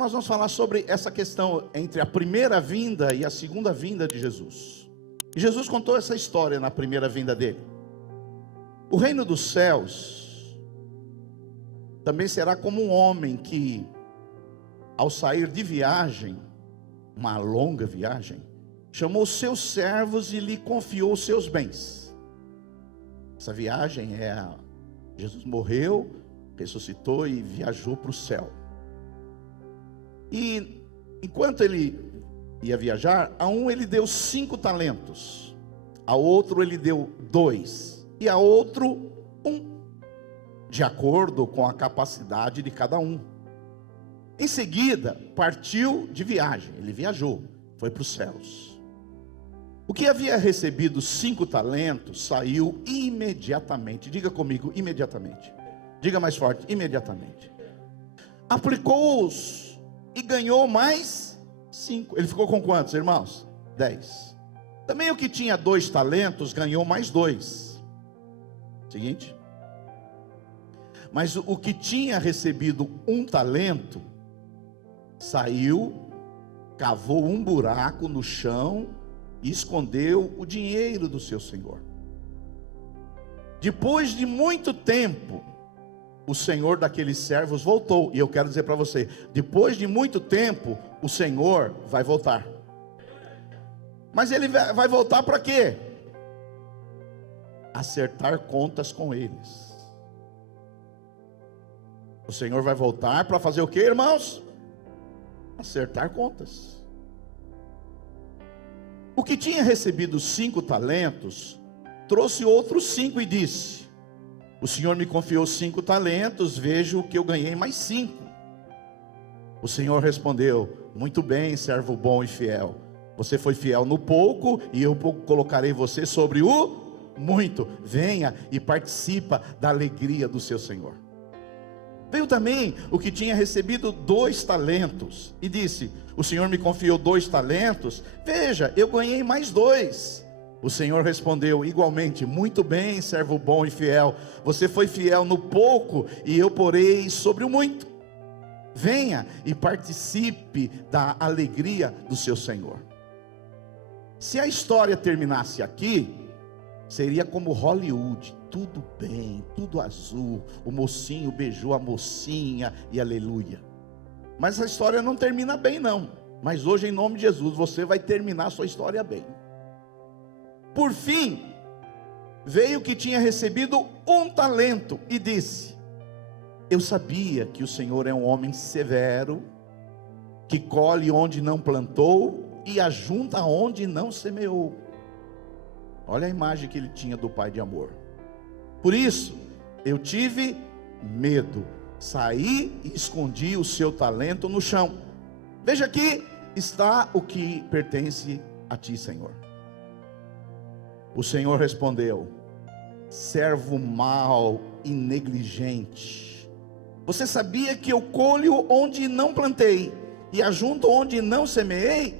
nós vamos falar sobre essa questão entre a primeira vinda e a segunda vinda de Jesus. E Jesus contou essa história na primeira vinda dele. O reino dos céus também será como um homem que, ao sair de viagem, uma longa viagem, chamou seus servos e lhe confiou seus bens. Essa viagem Jesus morreu, ressuscitou e viajou para o céu. E enquanto ele ia viajar, a um ele deu 5 talentos, a outro ele deu 2, e a outro 1, de acordo com a capacidade de cada um. Em seguida, partiu de viagem, ele viajou, foi para os céus. O que havia recebido 5 talentos, saiu imediatamente, diga comigo, imediatamente. Diga mais forte, imediatamente. Aplicou-os e ganhou mais 5. Ele ficou com quantos, irmãos? 10. Também o que tinha 2 talentos ganhou mais 2. Seguinte. Mas o que tinha recebido 1 talento, saiu, cavou um buraco no chão e escondeu o dinheiro do seu senhor. Depois de muito tempo, o senhor daqueles servos voltou. E eu quero dizer para você, depois de muito tempo, o senhor vai voltar. Mas ele vai voltar para quê? Acertar contas com eles. O senhor vai voltar para fazer o quê, irmãos? Acertar contas. O que tinha recebido 5 talentos, trouxe outros 5 e disse: o senhor me confiou 5 talentos, vejo que eu ganhei mais 5. O senhor respondeu: muito bem, servo bom e fiel. Você foi fiel no pouco, e eu colocarei você sobre o muito. Venha e participa da alegria do seu senhor. Veio também o que tinha recebido 2 talentos, e disse: o senhor me confiou 2 talentos, veja, eu ganhei mais 2. O senhor respondeu igualmente: muito bem, servo bom e fiel. Você foi fiel no pouco, e eu porei sobre o muito. Venha e participe da alegria do seu senhor. Se a história terminasse aqui, seria como Hollywood, tudo bem, tudo azul, o mocinho beijou a mocinha e aleluia. Mas a história não termina bem não. Mas hoje, em nome de Jesus, você vai terminar a sua história bem. Por fim, veio o que tinha recebido 1 talento e disse: eu sabia que o Senhor é um homem severo, que colhe onde não plantou e ajunta onde não semeou. Olha a imagem que ele tinha do pai de amor. Por isso, eu tive medo, saí e escondi o seu talento no chão. Veja aqui está o que pertence a ti, Senhor. O Senhor respondeu: servo mau e negligente, você sabia que eu colho onde não plantei e ajunto onde não semeei?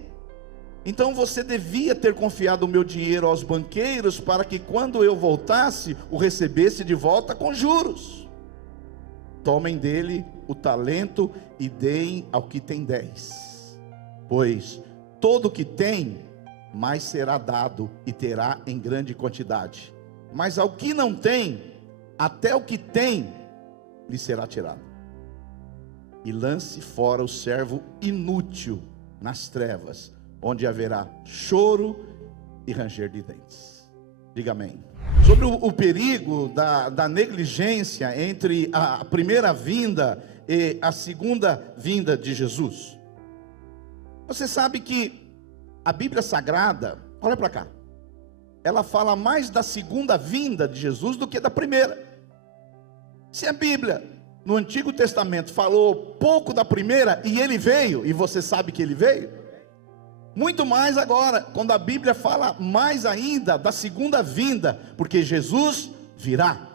Então você devia ter confiado o meu dinheiro aos banqueiros, para que quando eu voltasse, o recebesse de volta com juros. Tomem dele o talento e deem ao que tem 10. Pois todo o que tem, mais será dado e terá em grande quantidade. Mas ao que não tem, até o que tem lhe será tirado. E lance fora o servo inútil nas trevas, onde haverá choro e ranger de dentes. Diga amém. Sobre o perigo da negligência entre a primeira vinda e a segunda vinda de Jesus. Você sabe que a Bíblia Sagrada, olha para cá, ela fala mais da segunda vinda de Jesus do que da primeira. Se a Bíblia no Antigo Testamento falou pouco da primeira, e ele veio, e você sabe que ele veio, muito mais agora, quando a Bíblia fala mais ainda da segunda vinda, porque Jesus virá.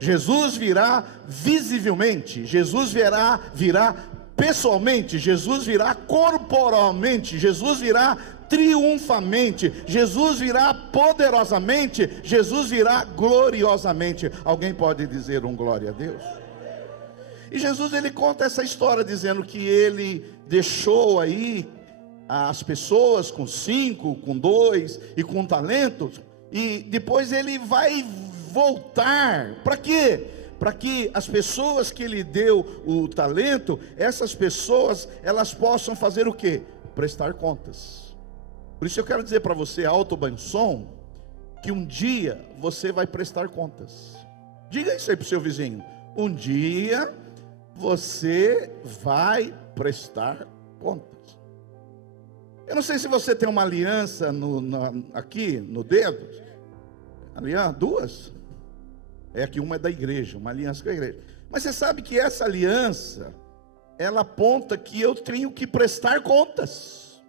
Jesus virá visivelmente, Jesus virá pessoalmente, Jesus virá corporalmente, Jesus virá triunfamente, Jesus virá poderosamente, Jesus virá gloriosamente. Alguém pode dizer um glória a Deus? E Jesus, ele conta essa história dizendo que ele deixou aí as pessoas com 5, com 2 e com talentos, e depois ele vai voltar. Para quê? Para que as pessoas que ele deu o talento, essas pessoas, elas possam fazer o quê? Prestar contas. Por isso eu quero dizer para você, Alto Bansom, que um dia você vai prestar contas. Diga isso aí para o seu vizinho: um dia você vai prestar contas. Eu não sei se você tem uma aliança aqui no dedo. Aliança, 2. É que uma é da igreja, uma aliança com a igreja. Mas você sabe que essa aliança, ela aponta que eu tenho que prestar contas.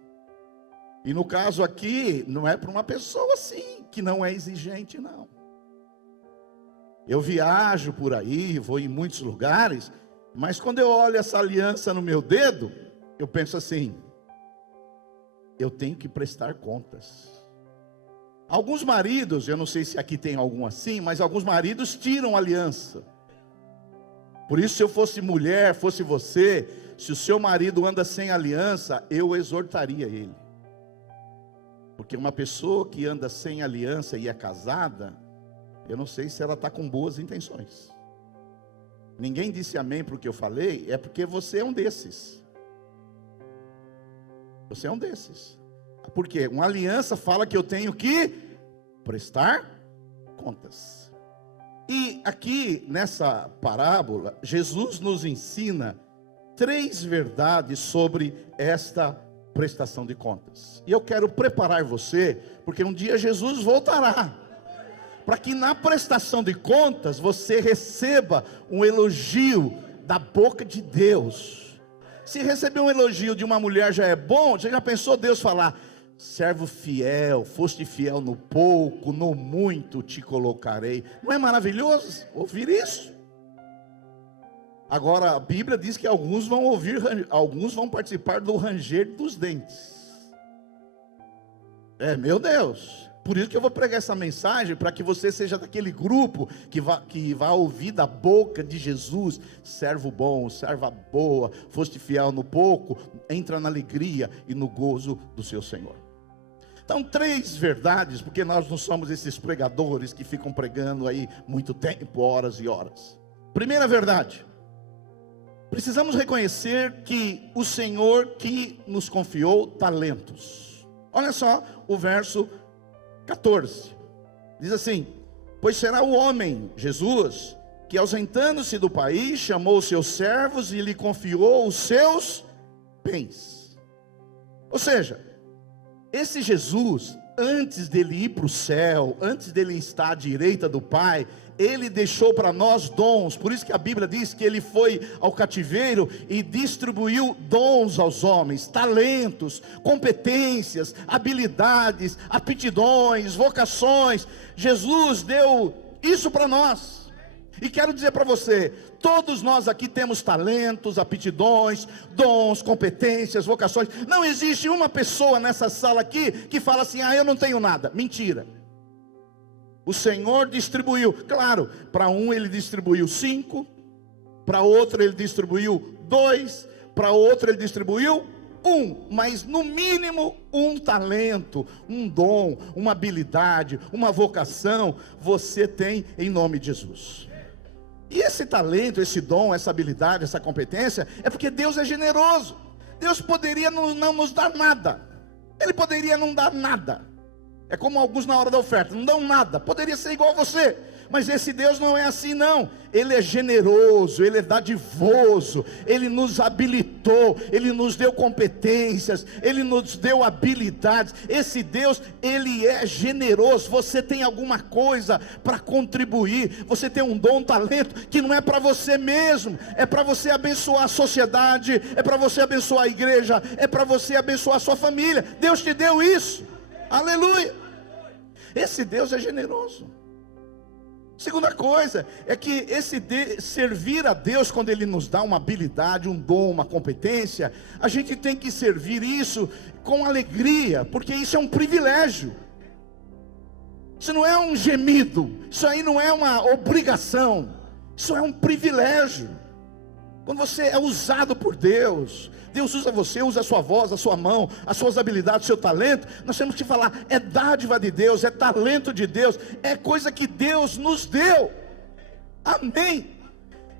E no caso aqui, não é para uma pessoa assim, que não é exigente, não. Eu viajo por aí, vou em muitos lugares, mas quando eu olho essa aliança no meu dedo, eu penso assim: eu tenho que prestar contas. Alguns maridos, eu não sei se aqui tem algum assim, mas alguns maridos tiram aliança. Por isso, se eu fosse mulher, fosse você, se o seu marido anda sem aliança, eu exortaria ele. Porque uma pessoa que anda sem aliança e é casada, eu não sei se ela está com boas intenções. Ninguém disse amém para o que eu falei, é porque você é um desses. Você é um desses. Por quê? Uma aliança fala que eu tenho que prestar contas. E aqui nessa parábola, Jesus nos ensina 3 verdades sobre esta prestação de contas. E eu quero preparar você, porque um dia Jesus voltará, para que na prestação de contas você receba um elogio da boca de Deus. Se receber um elogio de uma mulher já é bom. Você já pensou Deus falar: servo fiel, foste fiel no pouco, no muito te colocarei? Não é maravilhoso ouvir isso? Agora a Bíblia diz que alguns vão participar do ranger dos dentes. Meu Deus. Por isso que eu vou pregar essa mensagem, para que você seja daquele grupo que vai ouvir da boca de Jesus: servo bom, serva boa, foste fiel no pouco, entra na alegria e no gozo do seu Senhor. Então, 3 verdades, porque nós não somos esses pregadores que ficam pregando aí muito tempo, horas e horas. Primeira verdade: precisamos reconhecer que o Senhor que nos confiou talentos. Olha só o verso 14, diz assim: pois será o homem, Jesus, que ausentando-se do país, chamou os seus servos e lhe confiou os seus bens. Ou seja, esse Jesus, antes dele ir para o céu, antes dele estar à direita do Pai, ele deixou para nós dons. Por isso que a Bíblia diz que ele foi ao cativeiro e distribuiu dons aos homens, talentos, competências, habilidades, aptidões, vocações. Jesus deu isso para nós. E quero dizer para você, todos nós aqui temos talentos, aptidões, dons, competências, vocações. Não existe uma pessoa nessa sala aqui que fala assim: eu não tenho nada. Mentira. O Senhor distribuiu. Claro, para um ele distribuiu 5, para outro ele distribuiu 2, para outro ele distribuiu 1, mas no mínimo um talento, um dom, uma habilidade, uma vocação, você tem em nome de Jesus. E esse talento, esse dom, essa habilidade, essa competência, é porque Deus é generoso. Deus poderia não nos dar nada. Ele poderia não dar nada. É como alguns na hora da oferta, não dão nada. Poderia ser igual a você. Mas esse Deus não é assim, não. Ele é generoso, ele é dadivoso, ele nos habilitou, ele nos deu competências, ele nos deu habilidades. Esse Deus, ele é generoso. Você tem alguma coisa para contribuir, você tem um dom, um talento que não é para você mesmo, é para você abençoar a sociedade, é para você abençoar a igreja, é para você abençoar a sua família. Deus te deu isso. Aleluia. Esse Deus é generoso. Segunda coisa, é que servir a Deus, quando Ele nos dá uma habilidade, um dom, uma competência, a gente tem que servir isso com alegria, porque isso é um privilégio. Isso não é um gemido, isso aí não é uma obrigação, isso é um privilégio. Quando você é usado por Deus, Deus usa você, usa a sua voz, a sua mão, as suas habilidades, o seu talento. Nós temos que falar, é dádiva de Deus, é talento de Deus, é coisa que Deus nos deu. Amém.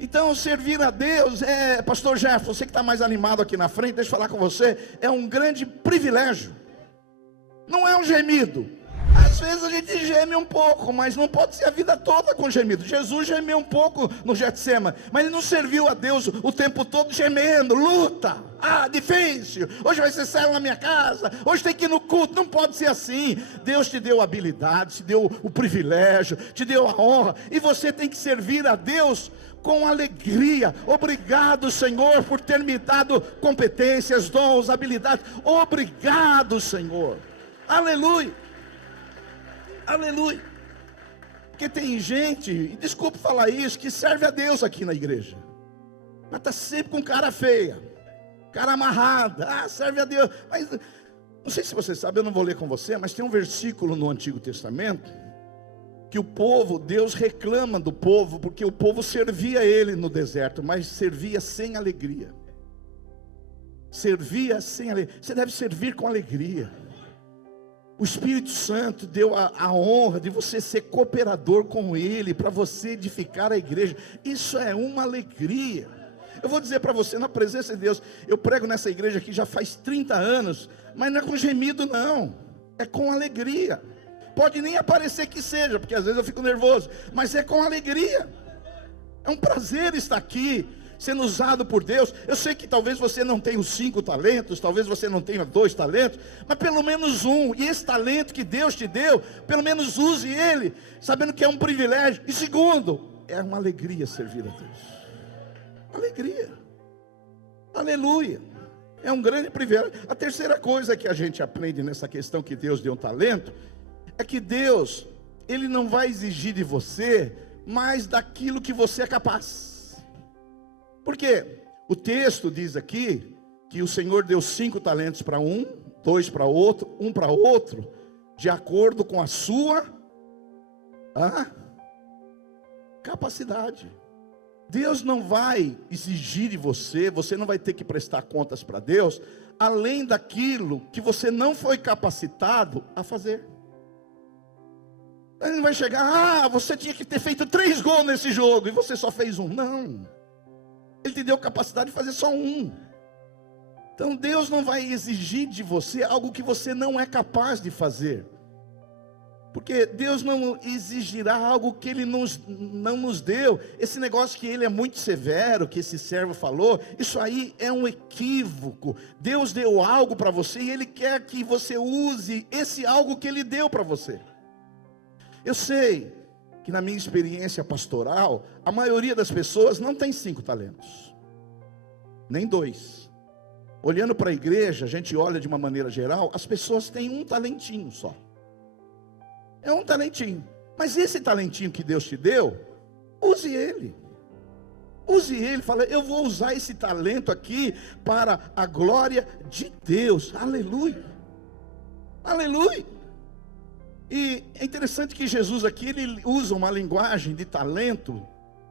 Então servir a Deus, pastor Jefferson, você que está mais animado aqui na frente, deixa eu falar com você, é um grande privilégio. Não é um gemido. Às vezes a gente geme um pouco, mas não pode ser a vida toda com gemido. Jesus gemeu um pouco no Getsema, mas ele não serviu a Deus o tempo todo gemendo, luta, difícil, hoje vai ser célula na minha casa, hoje tem que ir no culto. Não pode ser assim. Deus te deu habilidade, te deu o privilégio, te deu a honra, e você tem que servir a Deus com alegria. Obrigado, Senhor, por ter me dado competências, dons, habilidades. Obrigado, Senhor. Aleluia. Aleluia. Porque tem gente, e desculpe falar isso, que serve a Deus aqui na igreja, mas está sempre com cara feia, cara amarrada. Serve a Deus. Mas não sei se você sabe, eu não vou ler com você, mas tem um versículo no Antigo Testamento que o povo, Deus reclama do povo, porque o povo servia ele no deserto, mas servia sem alegria. Servia sem alegria. Você deve servir com alegria. O Espírito Santo deu a honra de você ser cooperador com Ele, para você edificar a igreja. Isso é uma alegria. Eu vou dizer para você, na presença de Deus, eu prego nessa igreja aqui já faz 30 anos, mas não é com gemido não, é com alegria. Pode nem aparecer que seja, porque às vezes eu fico nervoso, mas é com alegria. É um prazer estar aqui, sendo usado por Deus. Eu sei que talvez você não tenha os 5 talentos, talvez você não tenha 2 talentos, mas pelo menos um. E esse talento que Deus te deu, pelo menos use ele, sabendo que é um privilégio. E segundo, é uma alegria servir a Deus. Alegria. Aleluia. É um grande privilégio. A terceira coisa que a gente aprende nessa questão que Deus deu um talento, é que Deus, Ele não vai exigir de você mais daquilo que você é capaz. Porque o texto diz aqui que o Senhor deu 5 talentos para um, 2 para outro, 1 para outro, de acordo com a sua capacidade. Deus não vai exigir de você, você não vai ter que prestar contas para Deus, além daquilo que você não foi capacitado a fazer. Ele não vai chegar, você tinha que ter feito 3 gols nesse jogo, e você só fez 1. Não. Ele te deu capacidade de fazer só 1. Então Deus não vai exigir de você algo que você não é capaz de fazer. Porque Deus não exigirá algo que Ele não nos deu. Esse negócio que Ele é muito severo, que esse servo falou, isso aí é um equívoco. Deus deu algo para você e Ele quer que você use esse algo que Ele deu para você. Eu sei que na minha experiência pastoral, a maioria das pessoas não tem 5 talentos, nem 2. Olhando para a igreja, a gente olha de uma maneira geral, as pessoas têm um talentinho só. É um talentinho. Mas esse talentinho que Deus te deu, use ele. Use ele, fala, eu vou usar esse talento aqui para a glória de Deus. Aleluia. Aleluia. E é interessante que Jesus aqui, ele usa uma linguagem de talento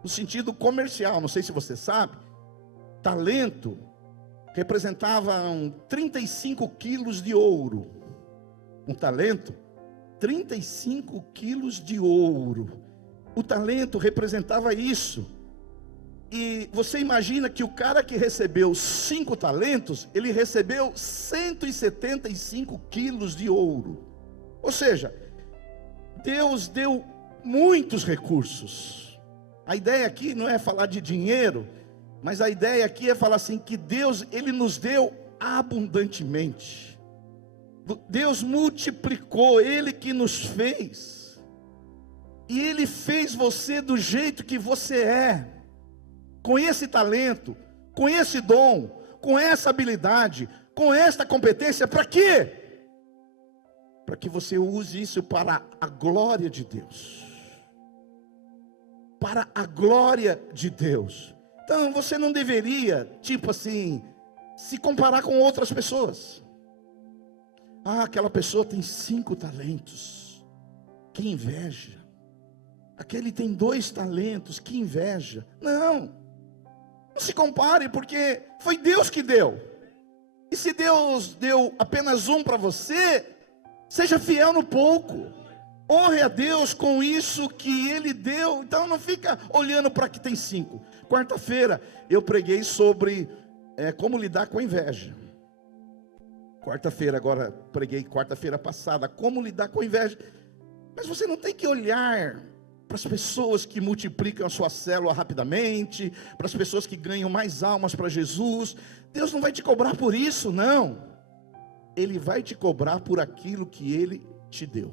no sentido comercial. Não sei se você sabe, talento representava 35 quilos de ouro. Um talento, 35 quilos de ouro. O talento representava isso. E você imagina que o cara que recebeu 5 talentos, ele recebeu 175 quilos de ouro. Ou seja, Deus deu muitos recursos. A ideia aqui não é falar de dinheiro, mas a ideia aqui é falar assim, que Deus, Ele nos deu abundantemente. Deus multiplicou, Ele que nos fez. E Ele fez você do jeito que você é. Com esse talento, com esse dom, com essa habilidade, com esta competência, para quê? Para que você use isso para a glória de Deus. Para a glória de Deus. Então você não deveria, tipo assim, se comparar com outras pessoas. Aquela pessoa tem 5 talentos, que inveja. Aquele tem 2 talentos, que inveja. Não Não se compare, porque foi Deus que deu. E se Deus deu apenas um para você, seja fiel no pouco. Honre a Deus com isso que Ele deu. Então não fica olhando para que tem 5. Quarta-feira eu preguei sobre como lidar com a inveja. Agora preguei quarta-feira passada, como lidar com a inveja. Mas você não tem que olhar para as pessoas que multiplicam a sua célula rapidamente, para as pessoas que ganham mais almas para Jesus. Deus não vai te cobrar por isso, não. Ele vai te cobrar por aquilo que Ele te deu.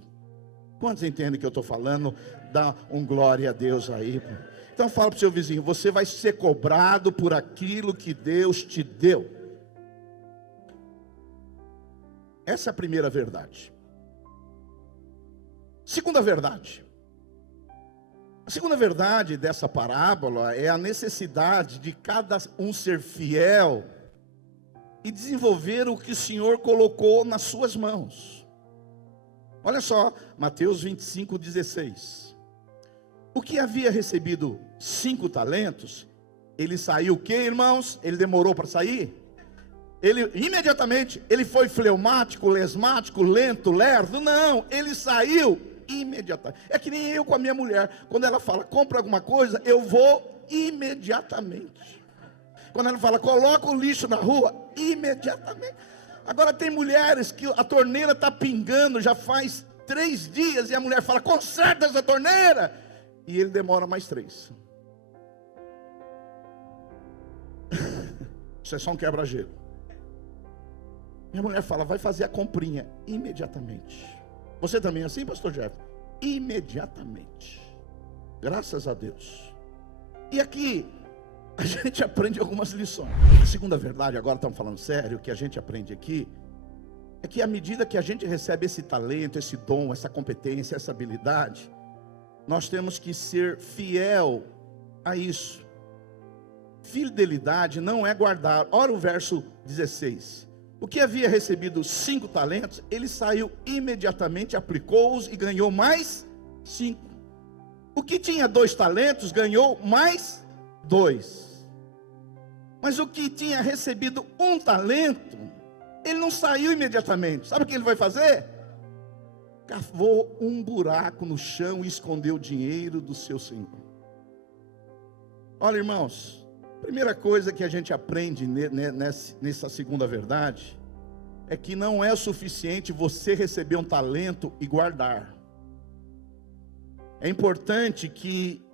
Quantos entendem que eu estou falando? Dá um glória a Deus aí. Então fala para o seu vizinho, você vai ser cobrado por aquilo que Deus te deu. Essa é a primeira verdade. Segunda verdade. A segunda verdade dessa parábola é a necessidade de cada um ser fiel e desenvolver o que o Senhor colocou nas suas mãos. Olha só, Mateus 25:16. O que havia recebido 5 talentos, ele saiu o quê, irmãos? Ele demorou para sair? Ele imediatamente, ele foi fleumático, lesmático, lento, lerdo? Não, ele saiu imediatamente. É que nem eu com a minha mulher, quando ela fala, compra alguma coisa, eu vou imediatamente. Quando ela fala, coloca o lixo na rua, imediatamente. Agora tem mulheres que a torneira está pingando, já faz 3 dias, e a mulher fala, conserta essa torneira, e ele demora mais 3. Isso é só um quebra-gelo. Minha mulher fala, vai fazer a comprinha imediatamente. Você também é assim, pastor Jeff? Imediatamente. Graças a Deus. E aqui, a gente aprende algumas lições. A segunda verdade, agora estamos falando sério, que a gente aprende aqui, é que à medida que a gente recebe esse talento, esse dom, essa competência, essa habilidade, nós temos que ser fiel a isso. Fidelidade não é guardar. Olha o verso 16. O que havia recebido 5 talentos, ele saiu imediatamente, aplicou-os e ganhou mais 5. O que tinha 2 talentos, ganhou mais 2. Mas o que tinha recebido 1 talento, ele não saiu imediatamente. Sabe o que ele vai fazer? Cavou um buraco no chão e escondeu o dinheiro do seu senhor. Olha, irmãos, primeira coisa que a gente aprende nessa segunda verdade é que não é o suficiente você receber um talento e guardar. É importante que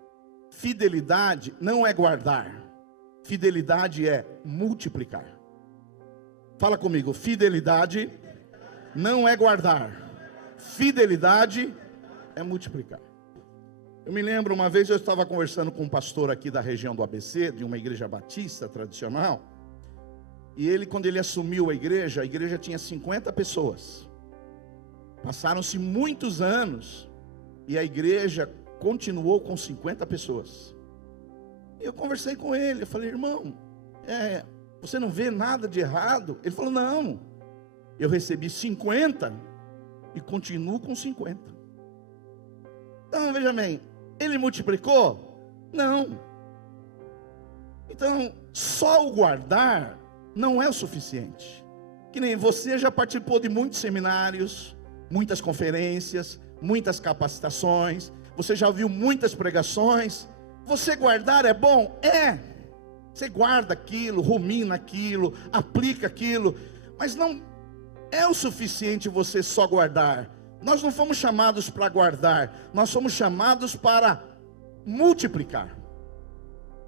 fidelidade não é guardar, fidelidade é multiplicar. Fala comigo, fidelidade não é guardar, fidelidade é multiplicar. Eu me lembro, uma vez eu estava conversando com um pastor aqui da região do ABC, de uma igreja batista tradicional, e ele, quando ele assumiu a igreja tinha 50 pessoas. Passaram-se muitos anos, e a igreja continuou com 50 pessoas. E eu conversei com ele, eu falei, irmão, você não vê nada de errado? Ele falou, não, eu recebi 50 e continuo com 50. Então, veja bem, ele multiplicou? Não. Então, só o guardar não é o suficiente. Que nem você já participou de muitos seminários, muitas conferências, muitas capacitações, você já ouviu muitas pregações. Você guardar é bom? É. Você guarda aquilo, rumina aquilo, aplica aquilo, mas não é o suficiente você só guardar. Nós não fomos chamados para guardar, nós somos chamados para multiplicar.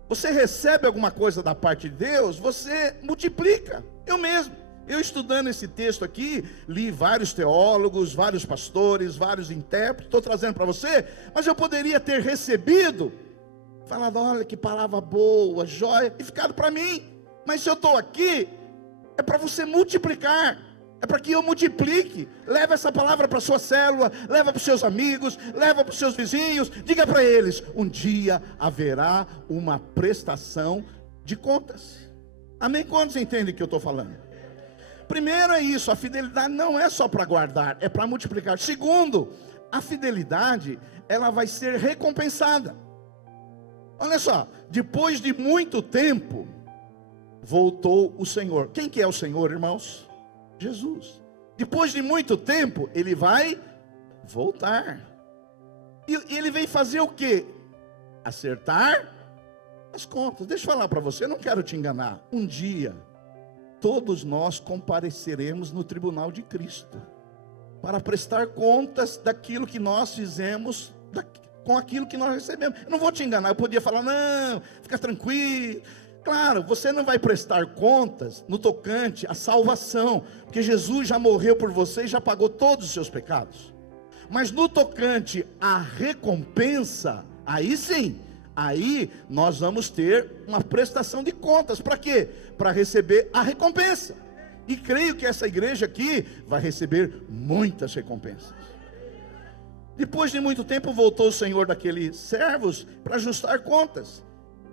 Você recebe alguma coisa da parte de Deus, você multiplica. Eu estudando esse texto aqui, li vários teólogos, vários pastores, vários intérpretes, estou trazendo para você, mas eu poderia ter recebido, falado, olha que palavra boa, joia, e ficado para mim. Mas se eu estou aqui, é para você multiplicar. É para que eu multiplique. Leva essa palavra para a sua célula, leva para os seus amigos, leva para os seus vizinhos. Diga para eles, um dia haverá uma prestação de contas. Amém? Quantos entendem o que eu estou falando? Primeiro é isso, a fidelidade não é só para guardar, é para multiplicar. Segundo, a fidelidade, ela vai ser recompensada. Olha só, depois de muito tempo, voltou o Senhor. Quem que é o Senhor, irmãos? Jesus. Depois de muito tempo, ele vai voltar. E ele vem fazer o quê? Acertar as contas. Deixa eu falar para você, eu não quero te enganar. Um dia, todos nós compareceremos no tribunal de Cristo, para prestar contas daquilo que nós fizemos, com aquilo que nós recebemos. Eu não vou te enganar, eu podia falar, não, fica tranquilo. Claro, você não vai prestar contas no tocante à salvação, porque Jesus já morreu por você e já pagou todos os seus pecados. Mas no tocante à recompensa, aí sim, aí nós vamos ter uma prestação de contas. Para quê? Para receber a recompensa. E creio que essa igreja aqui vai receber muitas recompensas. Depois de muito tempo voltou o Senhor daqueles servos para ajustar contas.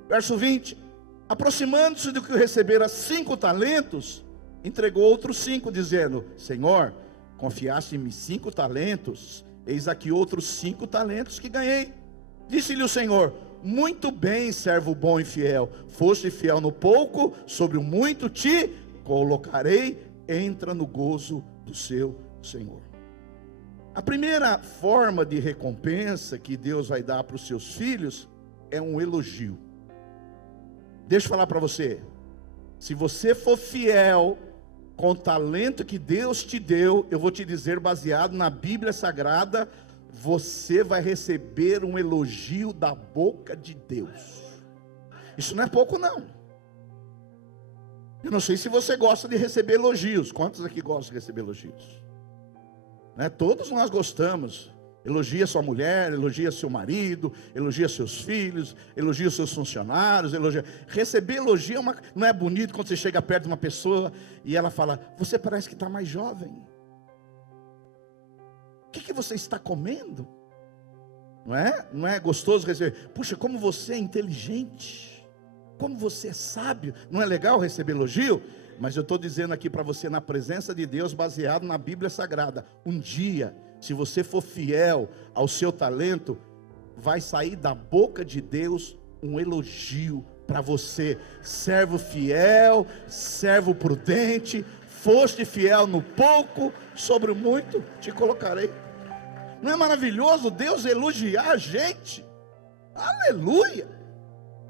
Verso 20: aproximando-se do que recebera 5 talentos, entregou outros 5, dizendo: Senhor, confiaste-me 5 talentos, eis aqui outros 5 talentos que ganhei. Disse-lhe o Senhor: muito bem, servo bom e fiel, foste fiel no pouco, sobre o muito te colocarei, entra no gozo do seu Senhor. A primeira forma de recompensa que Deus vai dar para os seus filhos é um elogio. Deixa eu falar para você, se você for fiel com o talento que Deus te deu, eu vou te dizer, baseado na Bíblia Sagrada, você vai receber um elogio da boca de Deus. Isso não é pouco não. Eu não sei se você gosta de receber elogios. Quantos aqui gostam de receber elogios? Né? Todos nós gostamos. Elogia sua mulher, elogia seu marido, elogia seus filhos, elogia seus funcionários, elogia. Receber elogio não é bonito quando você chega perto de uma pessoa e ela fala: você parece que está mais jovem. O que você está comendo? Não é? Não é gostoso receber? Puxa, como você é inteligente, como você é sábio. Não é legal receber elogio? Mas eu estou dizendo aqui para você, na presença de Deus, baseado na Bíblia Sagrada, um dia, se você for fiel ao seu talento, vai sair da boca de Deus um elogio para você: servo fiel, servo prudente, foste fiel no pouco, sobre o muito te colocarei. Não é maravilhoso Deus elogiar a gente? Aleluia!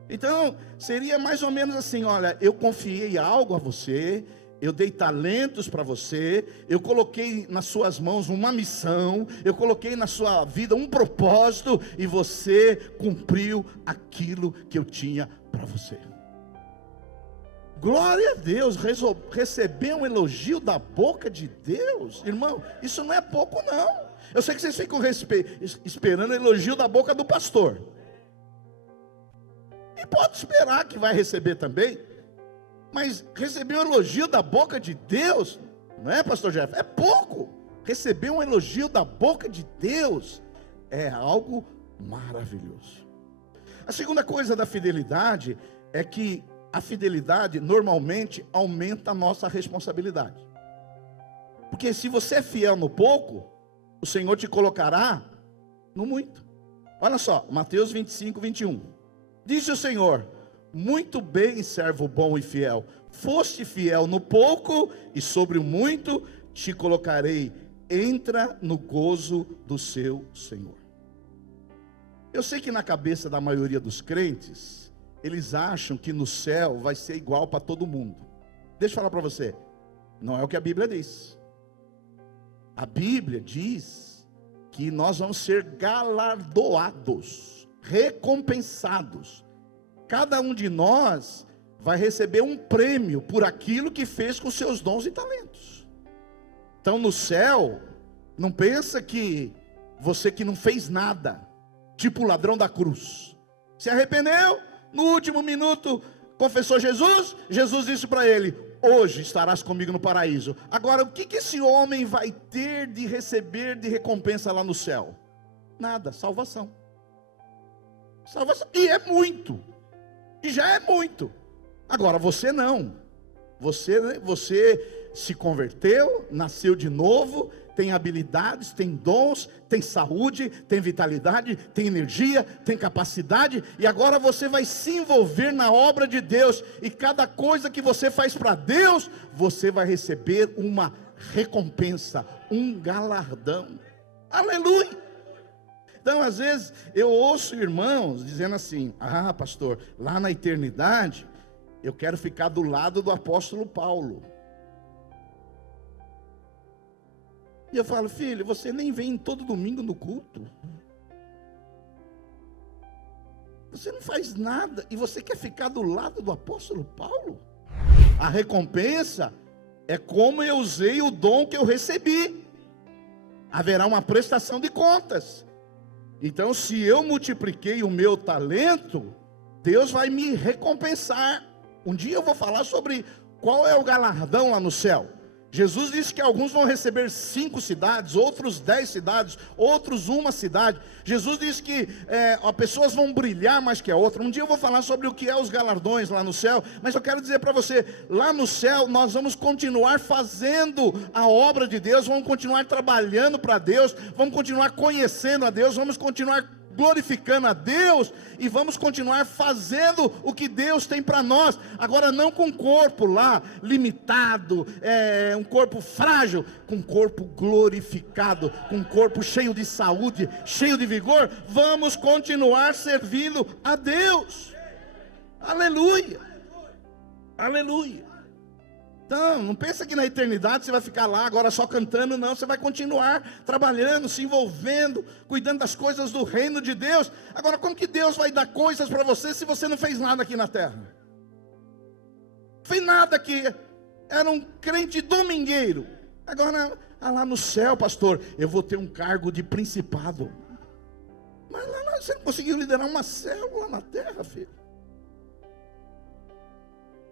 Então, seria mais ou menos assim: olha, eu confiei algo a você, eu dei talentos para você, eu coloquei nas suas mãos uma missão, eu coloquei na sua vida um propósito, e você cumpriu aquilo que eu tinha para você. Glória a Deus, receber um elogio da boca de Deus, irmão, isso não é pouco não. Eu sei que vocês ficam esperando elogio da boca do pastor. E pode esperar que vai receber também. Mas receber um elogio da boca de Deus, não é, pastor Jeff? É pouco. Receber um elogio da boca de Deus é algo maravilhoso. A segunda coisa da fidelidade é que a fidelidade normalmente aumenta a nossa responsabilidade. Porque se você é fiel no pouco, o Senhor te colocará no muito. Olha só, Mateus 25, 21. Disse o Senhor: muito bem, servo bom e fiel, foste fiel no pouco, e sobre o muito te colocarei, entra no gozo do seu Senhor. Eu sei que na cabeça da maioria dos crentes, eles acham que no céu vai ser igual para todo mundo. Deixa eu falar para você, não é o que a Bíblia diz. A Bíblia diz que nós vamos ser galardoados, recompensados. Cada um de nós vai receber um prêmio por aquilo que fez com seus dons e talentos. Então no céu, não pensa que você que não fez nada, tipo o ladrão da cruz, se arrependeu, no último minuto confessou Jesus, Jesus disse para ele: hoje estarás comigo no paraíso. Agora, o que esse homem vai ter de receber de recompensa lá no céu? Nada, salvação. Salvação, e é muito, e já é muito. Agora você não, você se converteu, nasceu de novo, tem habilidades, tem dons, tem saúde, tem vitalidade, tem energia, tem capacidade, e agora você vai se envolver na obra de Deus, e cada coisa que você faz para Deus, você vai receber uma recompensa, um galardão. Aleluia! Então às vezes eu ouço irmãos dizendo assim: ah, pastor, lá na eternidade eu quero ficar do lado do apóstolo Paulo. E eu falo: filho, você nem vem todo domingo no culto, você não faz nada, e você quer ficar do lado do apóstolo Paulo? A recompensa é como eu usei o dom que eu recebi. Haverá uma prestação de contas. Então, se eu multipliquei o meu talento, Deus vai me recompensar. Um dia eu vou falar sobre qual é o galardão lá no céu. Jesus disse que alguns vão receber 5 cidades, outros 10 cidades, outros 1 cidade. Jesus disse que as pessoas vão brilhar mais que a outra. Um dia eu vou falar sobre o que é os galardões lá no céu, mas eu quero dizer para você, lá no céu nós vamos continuar fazendo a obra de Deus, vamos continuar trabalhando para Deus, vamos continuar conhecendo a Deus, vamos continuar glorificando a Deus, e vamos continuar fazendo o que Deus tem para nós. Agora não com um corpo lá limitado, um corpo frágil, com um corpo glorificado, com um corpo cheio de saúde, cheio de vigor. Vamos continuar servindo a Deus. Aleluia, aleluia. Então, não pensa que na eternidade você vai ficar lá agora só cantando, não. Você vai continuar trabalhando, se envolvendo, cuidando das coisas do reino de Deus. Agora, como que Deus vai dar coisas para você se você não fez nada aqui na terra? Não fez nada aqui, era um crente domingueiro. Agora, lá no céu, pastor, eu vou ter um cargo de principado. Mas lá você não conseguiu liderar uma célula na terra, filho.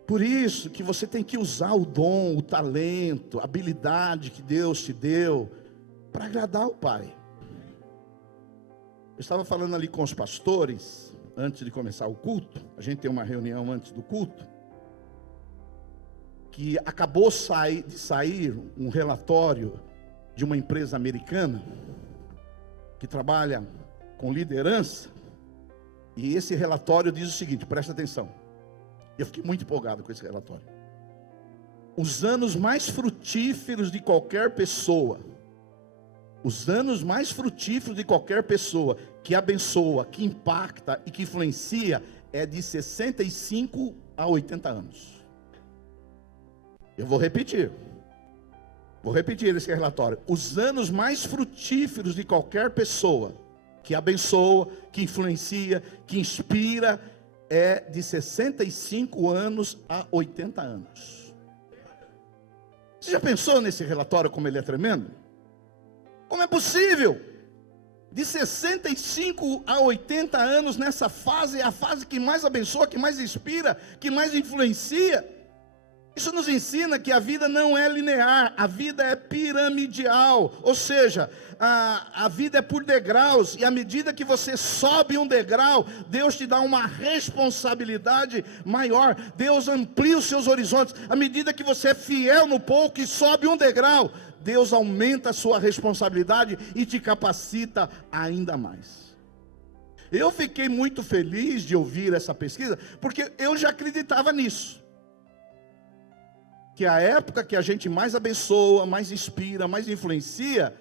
Por isso que você tem que usar o dom, o talento, a habilidade que Deus te deu para agradar o Pai. Eu estava falando ali com os pastores antes de começar o culto. A gente tem uma reunião antes do culto, que acabou de sair um relatório de uma empresa americana que trabalha com liderança. E esse relatório diz o seguinte, presta atenção. Eu fiquei muito empolgado com esse relatório. Os anos mais frutíferos de qualquer pessoa, que abençoa, que impacta e que influencia, é de 65 a 80 anos. Eu vou repetir esse relatório. Os anos mais frutíferos de qualquer pessoa, que abençoa, que influencia, que inspira, é de 65 anos a 80 anos. Você já pensou nesse relatório como ele é tremendo? Como é possível? De 65 a 80 anos nessa fase, é a fase que mais abençoa, que mais inspira, que mais influencia. Isso nos ensina que a vida não é linear, a vida é piramidal, ou seja, a vida é por degraus, e à medida que você sobe um degrau, Deus te dá uma responsabilidade maior, Deus amplia os seus horizontes. À medida que você é fiel no pouco e sobe um degrau, Deus aumenta a sua responsabilidade e te capacita ainda mais. Eu fiquei muito feliz de ouvir essa pesquisa, porque eu já acreditava nisso. Que a época que a gente mais abençoa, mais inspira, mais influencia,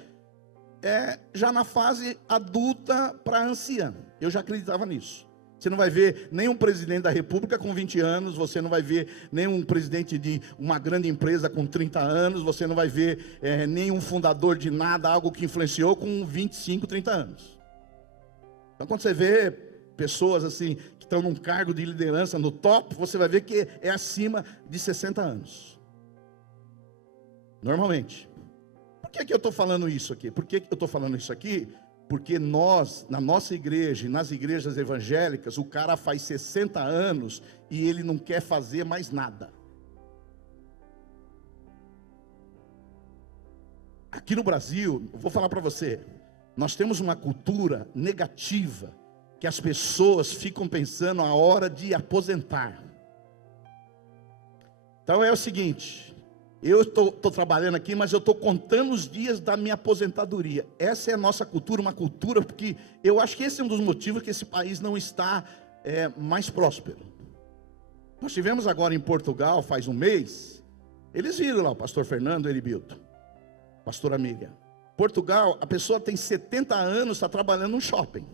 é já na fase adulta para anciã. Eu já acreditava nisso. Você não vai ver nenhum presidente da república com 20 anos, você não vai ver nenhum presidente de uma grande empresa com 30 anos, você não vai ver nenhum fundador de nada, algo que influenciou com 25, 30 anos. Então quando você vê pessoas assim, que estão num cargo de liderança no top, você vai ver que é acima de 60 anos. Normalmente. Por que eu estou falando isso aqui? Por que eu estou falando isso aqui? Porque nós, na nossa igreja e nas igrejas evangélicas, o cara faz 60 anos e ele não quer fazer mais nada. Aqui no Brasil, eu vou falar para você, nós temos uma cultura negativa, que as pessoas ficam pensando a hora de aposentar. Então é o seguinte, Eu estou trabalhando aqui, mas eu estou contando os dias da minha aposentadoria. Essa é a nossa cultura, uma cultura, porque eu acho que esse é um dos motivos que esse país não está mais próspero. Nós tivemos agora em Portugal, faz um mês, eles viram lá o pastor Fernando Heribilto, pastora Miriam. Portugal, a pessoa tem 70 anos, está trabalhando num shopping.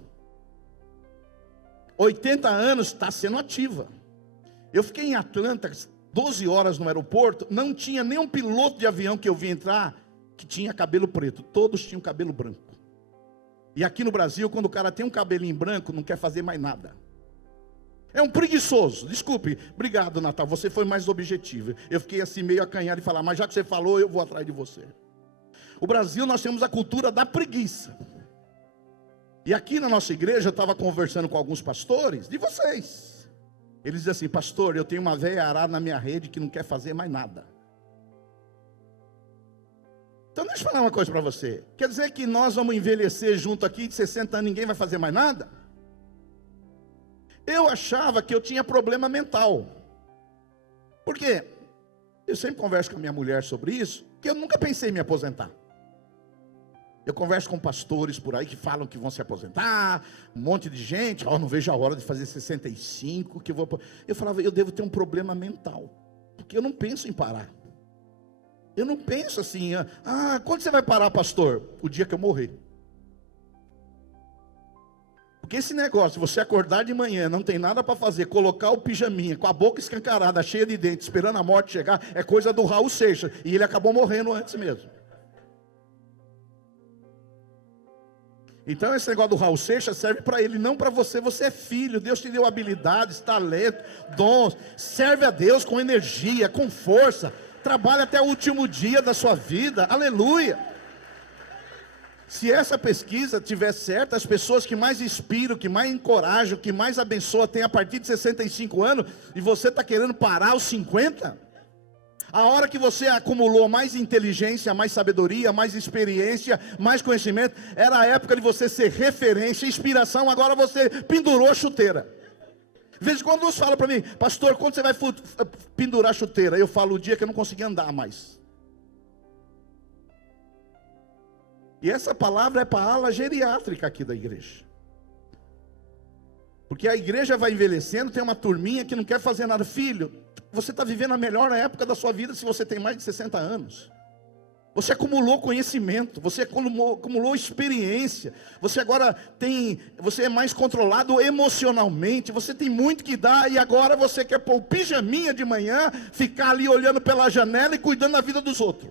80 anos, está sendo ativa. Eu fiquei em Atlanta 12 horas no aeroporto, não tinha nenhum piloto de avião que eu vi entrar que tinha cabelo preto, todos tinham cabelo branco. E aqui no Brasil, quando o cara tem um cabelinho branco, não quer fazer mais nada. É um preguiçoso, desculpe, obrigado Natal, você foi mais objetivo. Eu fiquei assim meio acanhado de falar, mas já que você falou, eu vou atrás de você. O Brasil, nós temos a cultura da preguiça. E aqui na nossa igreja, eu estava conversando com alguns pastores, de vocês. Eles dizem assim, pastor, eu tenho uma velha arada na minha rede que não quer fazer mais nada. Então deixa eu falar uma coisa para você. Quer dizer que nós vamos envelhecer junto aqui, de 60 anos, ninguém vai fazer mais nada? Eu achava que eu tinha problema mental. Por quê? Eu sempre converso com a minha mulher sobre isso, porque eu nunca pensei em me aposentar. Eu converso com pastores por aí que falam que vão se aposentar, um monte de gente, não vejo a hora de fazer 65, que eu vou... Eu falava, eu devo ter um problema mental, porque eu não penso em parar. Eu não penso assim, quando você vai parar, pastor? O dia que eu morrer. Porque esse negócio, você acordar de manhã, não tem nada para fazer, colocar o pijaminha, com a boca escancarada, cheia de dentes, esperando a morte chegar, é coisa do Raul Seixas, e ele acabou morrendo antes mesmo. Então esse negócio do Raul Seixas serve para ele, não para você. Você é filho, Deus te deu habilidades, talento, dons. Serve a Deus com energia, com força. Trabalhe até o último dia da sua vida, aleluia. Se essa pesquisa tiver certa, as pessoas que mais inspiram, que mais encorajam, que mais abençoam, tem a partir de 65 anos, e você está querendo parar aos 50? A hora que você acumulou mais inteligência, mais sabedoria, mais experiência, mais conhecimento, era a época de você ser referência, inspiração, agora você pendurou a chuteira. De vez em quando uns falam para mim, pastor, quando você vai pendurar a chuteira? Eu falo, o dia que eu não consegui andar mais. E essa palavra é para a ala geriátrica aqui da igreja. Porque a igreja vai envelhecendo, tem uma turminha que não quer fazer nada. Filho, você está vivendo a melhor época da sua vida se você tem mais de 60 anos. Você acumulou conhecimento, você acumulou experiência. Você agora você é mais controlado emocionalmente. Você tem muito que dar e agora você quer pôr o pijaminha de manhã, ficar ali olhando pela janela e cuidando da vida dos outros.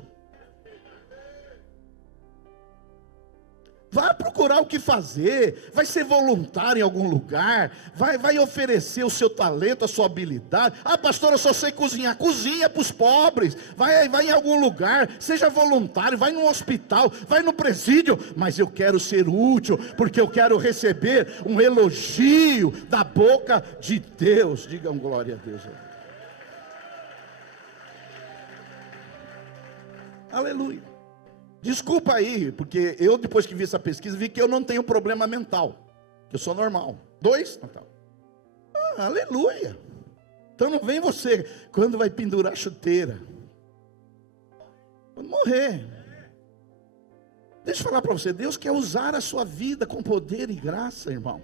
Vai procurar o que fazer, vai ser voluntário em algum lugar, vai oferecer o seu talento, a sua habilidade. Pastor, eu só sei cozinhar. Cozinha para os pobres, vai em algum lugar, seja voluntário, vai no hospital, vai no presídio. Mas eu quero ser útil, porque eu quero receber um elogio da boca de Deus. Digam glória a Deus. Aleluia. Desculpa aí, porque eu depois que vi essa pesquisa, vi que eu não tenho problema mental, que eu sou normal. 2, Natal. Aleluia. Então não vem você, quando vai pendurar a chuteira? Quando morrer. Deixa eu falar para você, Deus quer usar a sua vida com poder e graça, irmão.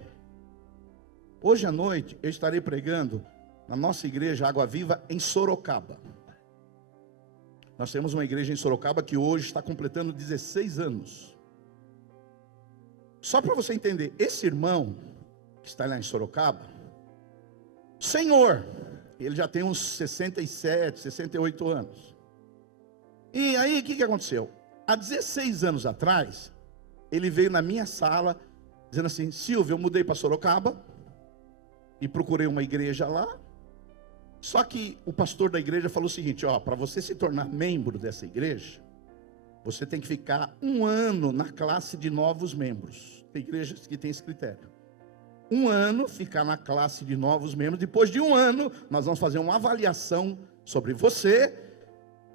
Hoje à noite eu estarei pregando na nossa igreja Água Viva em Sorocaba. Nós temos uma igreja em Sorocaba que hoje está completando 16 anos. Só para você entender, esse irmão que está lá em Sorocaba, senhor, ele já tem uns 67, 68 anos. E aí o que aconteceu? Há 16 anos atrás, ele veio na minha sala, dizendo assim, Silvio, eu mudei para Sorocaba, e procurei uma igreja lá. Só que o pastor da igreja falou o seguinte, para você se tornar membro dessa igreja, você tem que ficar 1 ano na classe de novos membros. Tem igrejas que tem esse critério. 1 ano, ficar na classe de novos membros. Depois de 1 ano, nós vamos fazer uma avaliação sobre você.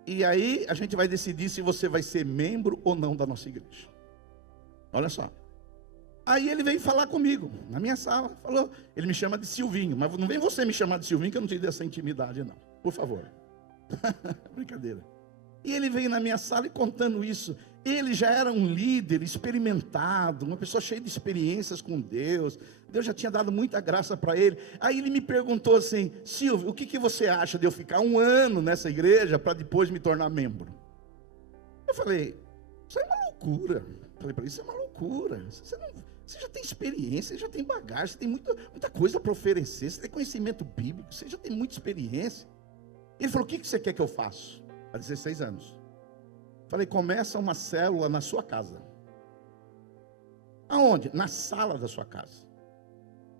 E aí a gente vai decidir se você vai ser membro ou não da nossa igreja. Olha só. Aí ele veio falar comigo, na minha sala, falou, ele me chama de Silvinho, mas não vem você me chamar de Silvinho, que eu não te dei essa intimidade não, por favor. Brincadeira. E ele veio na minha sala e contando isso. Ele já era um líder experimentado, uma pessoa cheia de experiências com Deus. Deus já tinha dado muita graça para ele. Aí ele me perguntou assim: Silvio, o que você acha de eu ficar 1 ano nessa igreja para depois me tornar membro? Eu falei: isso é uma loucura. Falei para ele: isso é uma loucura. Você já tem experiência, você já tem bagagem, você tem muita coisa para oferecer, você tem conhecimento bíblico, você já tem muita experiência. Ele falou: o que você quer que eu faça? Há 16 anos. Falei: começa uma célula na sua casa. Aonde? Na sala da sua casa.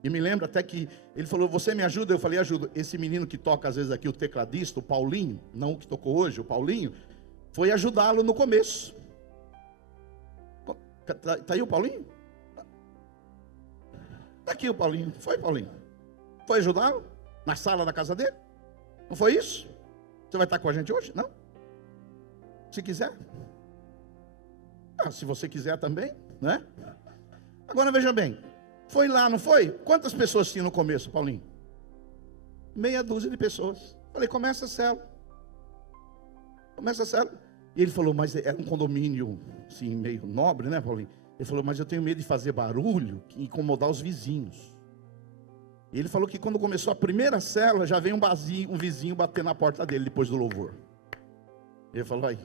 E me lembro até que ele falou: você me ajuda? Eu falei: ajudo. Esse menino que toca às vezes aqui, o tecladista, o Paulinho, não o que tocou hoje, o Paulinho, foi ajudá-lo no começo. Está aí o Paulinho? Está aqui o Paulinho. Foi, Paulinho? Foi ajudá-lo? Na sala da casa dele? Não foi isso? Você vai estar com a gente hoje? Não? Se quiser. Se você quiser também, né? Agora veja bem. Foi lá, não foi? Quantas pessoas tinha no começo, Paulinho? Meia dúzia de pessoas. Falei: começa a célula. Começa a célula. E ele falou: mas era um condomínio assim, meio nobre, né, Paulinho? Ele falou: mas eu tenho medo de fazer barulho e incomodar os vizinhos. E ele falou que quando começou a primeira célula, já veio um vizinho bater na porta dele depois do louvor. Ele falou: aí,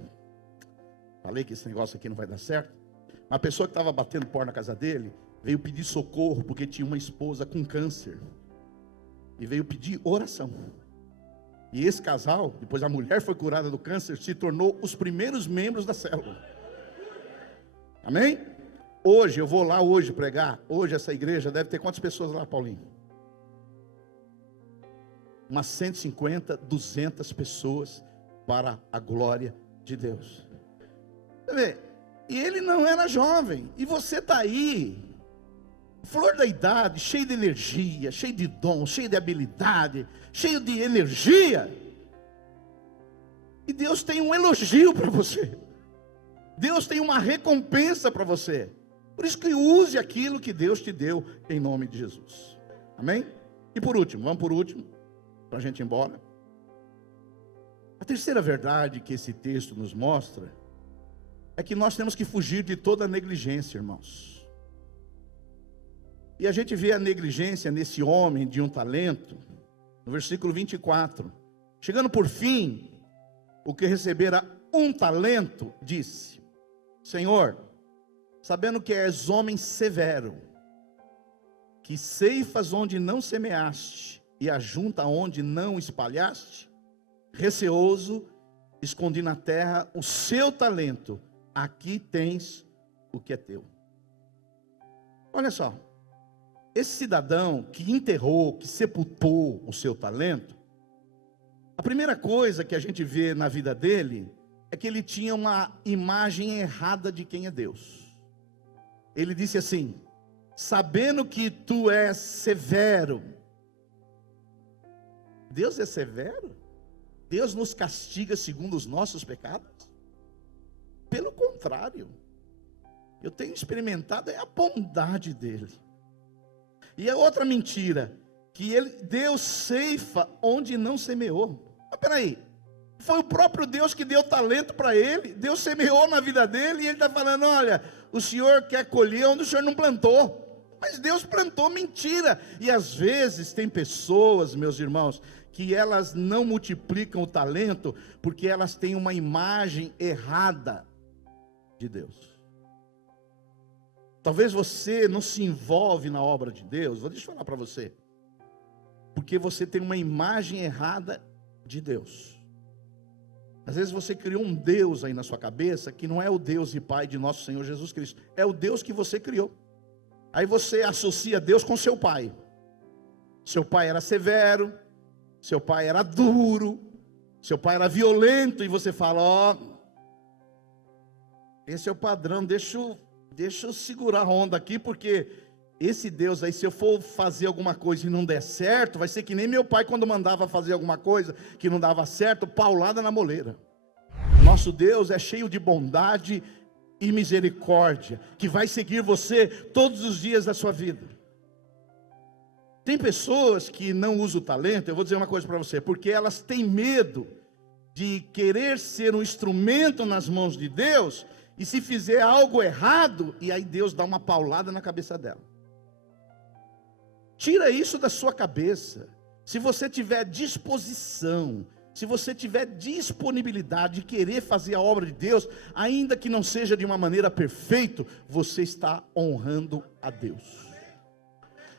falei que esse negócio aqui não vai dar certo. Uma pessoa que estava batendo porta na casa dele veio pedir socorro porque tinha uma esposa com câncer. E veio pedir oração. E esse casal, depois a mulher foi curada do câncer, se tornou os primeiros membros da célula. Amém? Hoje, eu vou lá hoje pregar. Hoje essa igreja deve ter quantas pessoas lá, Paulinho? Umas 150, 200 pessoas para a glória de Deus. Você vê? E ele não era jovem. E você está aí, flor da idade, cheio de energia, cheio de dom, cheio de habilidade, cheio de energia. E Deus tem um elogio para você. Deus tem uma recompensa para você. Por isso que use aquilo que Deus te deu em nome de Jesus. Amém? E por último, vamos por último, para a gente ir embora. A terceira verdade que esse texto nos mostra é que nós temos que fugir de toda negligência, irmãos. E a gente vê a negligência nesse homem de um talento, no versículo 24. Chegando por fim, o que recebera 1 talento, disse: Senhor, sabendo que és homem severo, que ceifas onde não semeaste, e ajunta onde não espalhaste, receoso, escondi na terra o seu talento, aqui tens o que é teu. Olha só, esse cidadão que enterrou, que sepultou o seu talento, a primeira coisa que a gente vê na vida dele, é que ele tinha uma imagem errada de quem é Deus. Ele disse assim: sabendo que tu és severo. Deus é severo? Deus nos castiga segundo os nossos pecados? Pelo contrário, eu tenho experimentado a bondade dele. E a outra mentira, que Deus ceifa onde não semeou. Mas peraí, foi o próprio Deus que deu talento para ele. Deus semeou na vida dele e ele está falando: olha, o Senhor quer colher onde o Senhor não plantou. Mas Deus plantou, mentira. E às vezes tem pessoas, meus irmãos, que elas não multiplicam o talento porque elas têm uma imagem errada de Deus. Talvez você não se envolve na obra de Deus, deixa eu falar para você, porque você tem uma imagem errada de Deus. Às vezes você criou um Deus aí na sua cabeça, que não é o Deus e Pai de nosso Senhor Jesus Cristo, é o Deus que você criou. Aí você associa Deus com seu pai. Seu pai era severo, seu pai era duro, seu pai era violento, e você fala: ó, esse é o padrão, deixa eu segurar a onda aqui, porque esse Deus aí, se eu for fazer alguma coisa e não der certo, vai ser que nem meu pai quando mandava fazer alguma coisa que não dava certo, paulada na moleira. Nosso Deus é cheio de bondade e misericórdia, que vai seguir você todos os dias da sua vida. Tem pessoas que não usam o talento, eu vou dizer uma coisa para você, porque elas têm medo de querer ser um instrumento nas mãos de Deus, e se fizer algo errado, e aí Deus dá uma paulada na cabeça dela. Tira isso da sua cabeça. Se você tiver disposição, se você tiver disponibilidade de querer fazer a obra de Deus, ainda que não seja de uma maneira perfeita, você está honrando a Deus.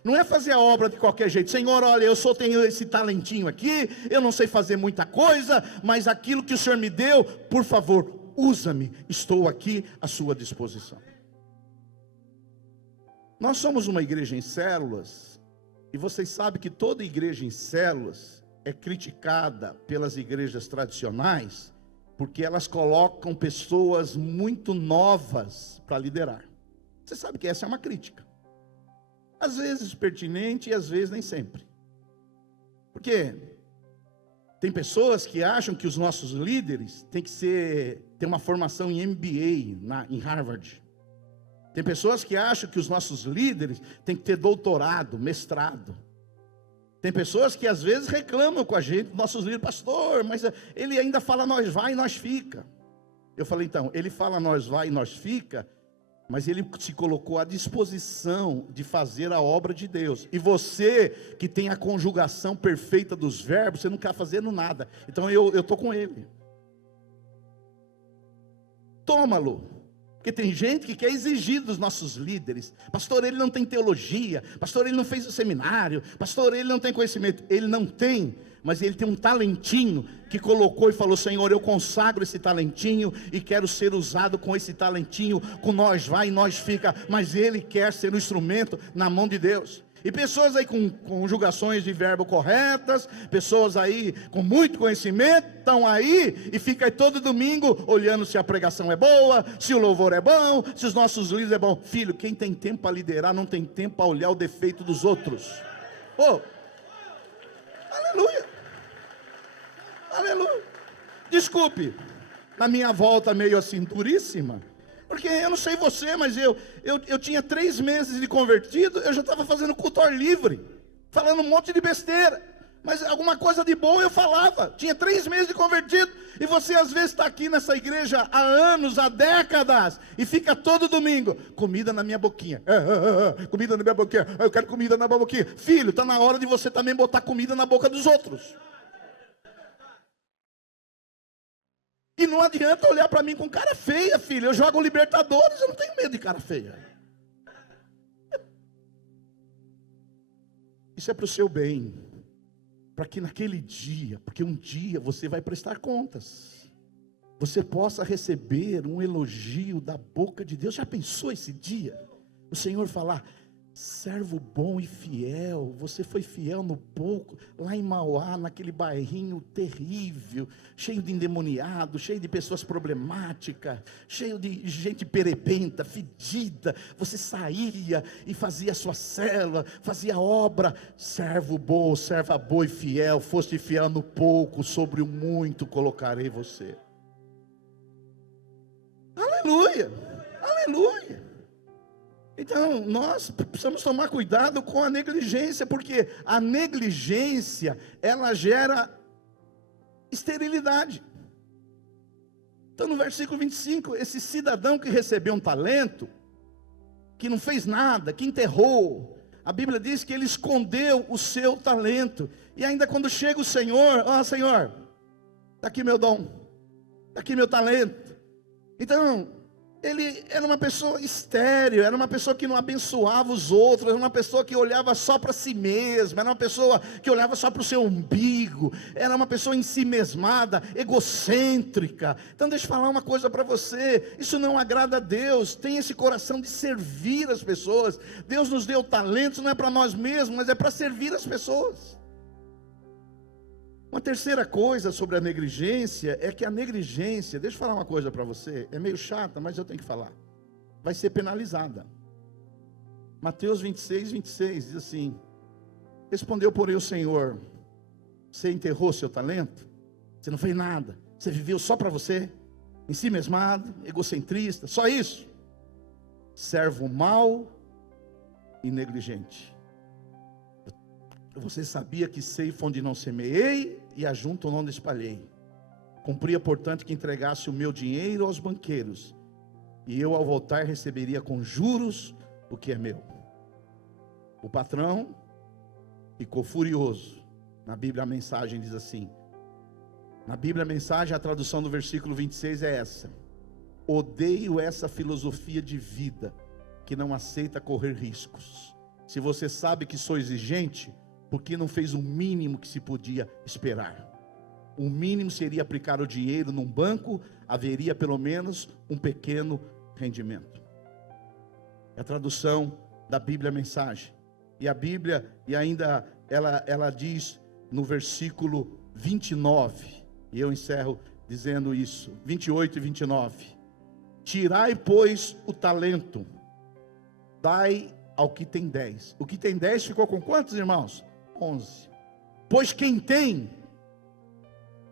Não é fazer a obra de qualquer jeito. Senhor, olha, eu só tenho esse talentinho aqui, eu não sei fazer muita coisa, mas aquilo que o Senhor me deu, por favor, usa-me, estou aqui à sua disposição. Nós somos uma igreja em células, e vocês sabem que toda igreja em células é criticada pelas igrejas tradicionais, porque elas colocam pessoas muito novas para liderar. Você sabe que essa é uma crítica. Às vezes pertinente e às vezes nem sempre. Porque tem pessoas que acham que os nossos líderes têm que ter uma formação em MBA em Harvard. Tem pessoas que acham que os nossos líderes têm que ter doutorado, mestrado. Tem pessoas que às vezes reclamam com a gente, nossos líderes, pastor, mas ele ainda fala nós vai e nós fica. Eu falei, então, ele fala nós vai e nós fica, mas ele se colocou à disposição de fazer a obra de Deus. E você, que tem a conjugação perfeita dos verbos, você não quer fazendo nada. Então eu estou com ele. Toma-lo. Porque tem gente que quer exigir dos nossos líderes. Pastor, ele não tem teologia. Pastor, ele não fez o seminário. Pastor, ele não tem conhecimento. Ele não tem, mas ele tem um talentinho que colocou e falou, Senhor, eu consagro esse talentinho e quero ser usado com esse talentinho, com nós vai e nós fica, mas ele quer ser um instrumento na mão de Deus. E pessoas aí com conjugações de verbo corretas, pessoas aí com muito conhecimento, estão aí e fica aí todo domingo olhando se a pregação é boa, se o louvor é bom, se os nossos líderes é bom. Filho, quem tem tempo para liderar não tem tempo para olhar o defeito dos outros. Oh, aleluia, aleluia. Desculpe, na minha volta meio assim duríssima, porque eu não sei você, mas eu tinha 3 meses de convertido, eu já estava fazendo culto ao ar livre, falando um monte de besteira, mas alguma coisa de boa eu falava. Tinha 3 meses de convertido, e você às vezes está aqui nessa igreja há anos, há décadas, e fica todo domingo, comida na minha boquinha, comida na minha boquinha, eu quero comida na minha boquinha. Filho, está na hora de você também botar comida na boca dos outros. E não adianta olhar para mim com cara feia, filho. Eu jogo Libertadores, eu não tenho medo de cara feia. Isso é para o seu bem. Para que naquele dia, porque um dia você vai prestar contas, você possa receber um elogio da boca de Deus. Já pensou esse dia? O Senhor falar, servo bom e fiel, você foi fiel no pouco, lá em Mauá, naquele bairrinho terrível, cheio de endemoniado, cheio de pessoas problemáticas, cheio de gente perebenta, fedida, você saía e fazia a sua célula, fazia obra, servo bom, serva boa e fiel, foste fiel no pouco, sobre o muito colocarei você. Aleluia, aleluia. Então, nós precisamos tomar cuidado com a negligência, porque a negligência, ela gera esterilidade. Então, no versículo 25, esse cidadão que recebeu um talento, que não fez nada, que enterrou, a Bíblia diz que ele escondeu o seu talento, e ainda quando chega o Senhor, Senhor, está aqui meu dom, está aqui meu talento. Então, ele era uma pessoa estéril, era uma pessoa que não abençoava os outros, era uma pessoa que olhava só para si mesma, era uma pessoa que olhava só para o seu umbigo, era uma pessoa em si mesmada, egocêntrica. Então deixa eu falar uma coisa para você, isso não agrada a Deus. Tem esse coração de servir as pessoas. Deus nos deu talentos, não é para nós mesmos, mas é para servir as pessoas. Uma terceira coisa sobre a negligência é que a negligência, deixa eu falar uma coisa para você, é meio chata, mas eu tenho que falar, vai ser penalizada. Mateus 26 diz assim, respondeu porém o Senhor, você enterrou seu talento? Você não fez nada, você viveu só para você, em si mesmado, egocentrista, só isso? Servo mau e negligente. Você sabia que ceifo onde não semeei e ajunto onde espalhei. Cumpria, portanto, que entregasse o meu dinheiro aos banqueiros, e eu, ao voltar, receberia com juros o que é meu. O patrão ficou furioso. Na Bíblia a mensagem diz assim. Na Bíblia a mensagem, a tradução do versículo 26 é essa: odeio essa filosofia de vida que não aceita correr riscos. Se você sabe que sou exigente, por que não fez o mínimo que se podia esperar? O mínimo seria aplicar o dinheiro num banco, haveria pelo menos um pequeno rendimento. É a tradução da Bíblia mensagem. E a Bíblia, e ainda ela diz no versículo 29, e eu encerro dizendo isso, 28 e 29. Tirai, pois, o talento, dai ao que tem 10. O que tem 10 ficou com quantos, irmãos? 11. Pois quem tem,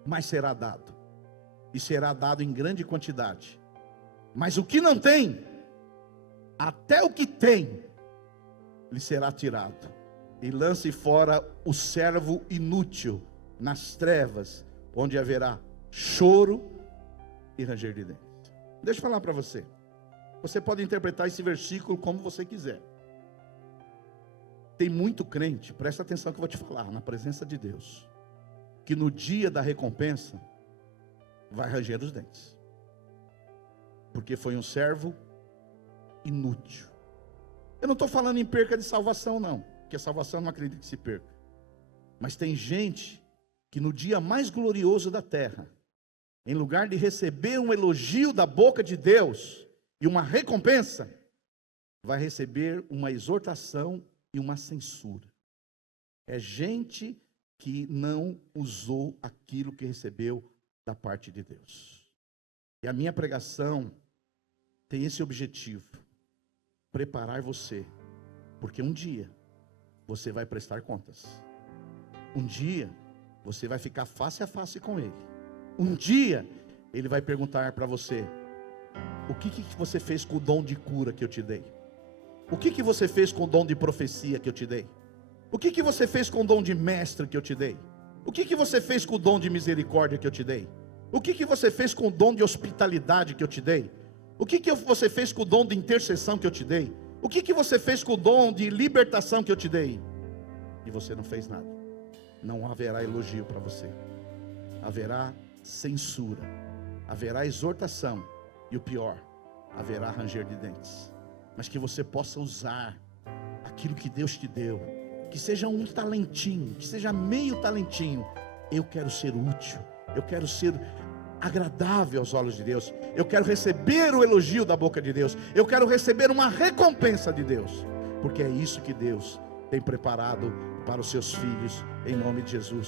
mais será dado, e será dado em grande quantidade. Mas o que não tem, até o que tem, lhe será tirado. E lance fora o servo inútil nas trevas, onde haverá choro e ranger de dentes. Deixa eu falar para você. Você pode interpretar esse versículo como você quiser. Tem muito crente, presta atenção que eu vou te falar, na presença de Deus, que no dia da recompensa vai ranger os dentes, porque foi um servo inútil. Eu não estou falando em perca de salvação não, porque a salvação não acredito que se perca. Mas tem gente que no dia mais glorioso da terra, em lugar de receber um elogio da boca de Deus e uma recompensa, vai receber uma exortação e uma censura. É gente que não usou aquilo que recebeu da parte de Deus. E a minha pregação tem esse objetivo: preparar você, porque um dia você vai prestar contas. Um dia você vai ficar face a face com Ele. Um dia Ele vai perguntar para você: o que você fez com o dom de cura que eu te dei? O que você fez com o dom de profecia que eu te dei? O que você fez com o dom de mestre que eu te dei? O que você fez com o dom de misericórdia que eu te dei? O que você fez com o dom de hospitalidade que eu te dei? O que você fez com o dom de intercessão que eu te dei? O que você fez com o dom de libertação que eu te dei? E você não fez nada. Não haverá elogio para você. Haverá censura. Haverá exortação. E o pior, haverá ranger de dentes. Mas que você possa usar aquilo que Deus te deu. Que seja um talentinho, que seja meio talentinho. Eu quero ser útil. Eu quero ser agradável aos olhos de Deus. Eu quero receber o elogio da boca de Deus. Eu quero receber uma recompensa de Deus. Porque é isso que Deus tem preparado para os seus filhos, em nome de Jesus.